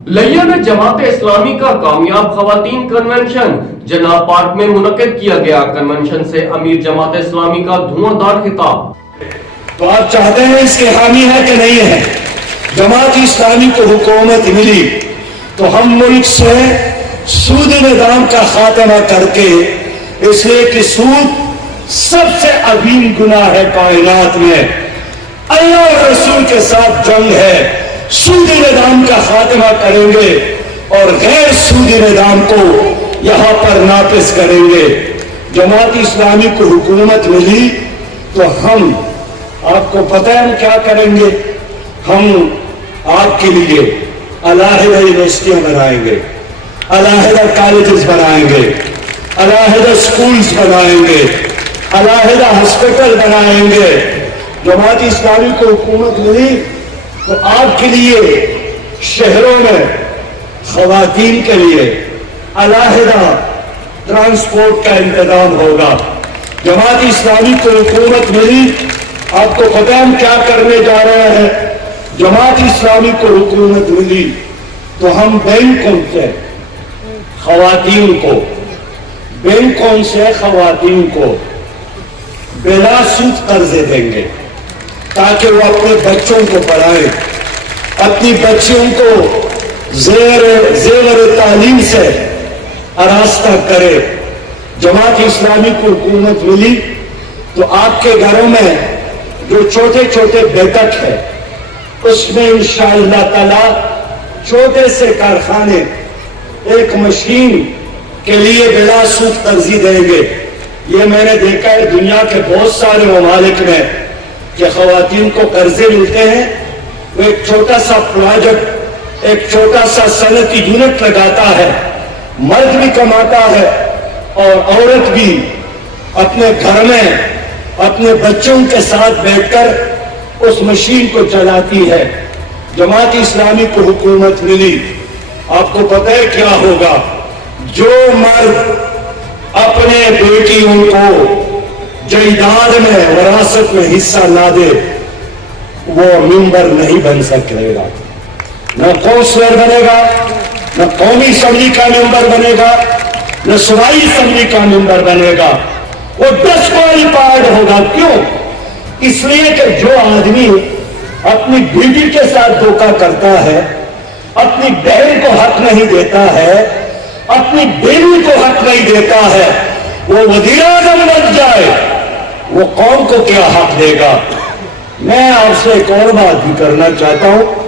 لیا میں جماعت اسلامی کا کامیاب خواتین کنونشن جناب پارک میں منعقد کیا گیا۔ کنونشن سے امیر جماعت اسلامی کا دھواں خطاب۔ تو آپ چاہتے ہیں اس کے حامی ہے کہ نہیں ہے؟ جماعت اسلامی کو حکومت ملی تو ہم ملک سے سود نظام کا خاتمہ کر کے، اس لیے کہ سود سب سے عظیم گناہ ہے کائنات میں، اللہ اور رسول کے ساتھ جنگ ہے، سودی نظام کا خاتمہ کریں گے اور غیر سودی نظام کو یہاں پر نافذ کریں گے۔ جماعت اسلامی کو حکومت ملی تو ہم، آپ کو پتہ ہے ہم کیا کریں گے؟ ہم آپ کے لیے علیحدہ یونیورسٹیاں بنائیں گے، علیحدہ کالجز بنائیں گے، علیحدہ سکولز بنائیں گے، علیحدہ ہسپتال بنائیں گے۔ جماعت اسلامی کو حکومت ملی تو آپ کے لیے شہروں میں خواتین کے لیے علیحدہ ٹرانسپورٹ کا انتظام ہوگا۔ جماعت اسلامی کو حکومت ملی، آپ کو پتہ ہم کیا کرنے جا رہے ہیں؟ جماعت اسلامی کو حکومت ملی تو ہم بینکوں سے خواتین کو بلا سود قرضے دیں گے تاکہ وہ اپنے بچوں کو پڑھائیں، اپنی بچیوں کو زیور تعلیم سے آراستہ کرے۔ جماعت اسلامی کو حکومت ملی تو آپ کے گھروں میں جو چھوٹے چھوٹے بیٹک ہے، اس میں انشاءاللہ تعالی چھوٹے سے کارخانے ایک مشین کے لیے بلا سود قرضی دیں گے۔ یہ میں نے دیکھا ہے دنیا کے بہت سارے ممالک میں کہ خواتین کو قرضے ملتے ہیں، وہ ایک چھوٹا سا پروجیکٹ، ایک چھوٹا سا صنعتی یونٹ لگاتا ہے، مرد بھی کماتا ہے اور عورت بھی اپنے گھر میں اپنے بچوں کے ساتھ بیٹھ کر اس مشین کو چلاتی ہے۔ جماعت اسلامی کو حکومت ملی، آپ کو پتہ ہے کیا ہوگا؟ جو مرد اپنے بیٹیوں کو جائیداد میں وراثت میں حصہ نہ دے وہ ممبر نہیں بن سکے گا، نہ کونسلر بنے گا، نہ قومی اسمبلی کا ممبر بنے گا، نہ صوبائی اسمبلی کا ممبر بنے گا، وہ ڈسکوالیفائڈ ہوگا۔ کیوں؟ اس لیے کہ جو آدمی اپنی بیٹی کے ساتھ دھوکہ کرتا ہے، اپنی بہن کو حق نہیں دیتا ہے، اپنی بیوی کو حق نہیں دیتا ہے، وہ وزیر اعظم بن جائے، وہ قوم کو کیا حق دے گا؟ میں آپ سے ایک اور بات بھی کرنا چاہتا ہوں،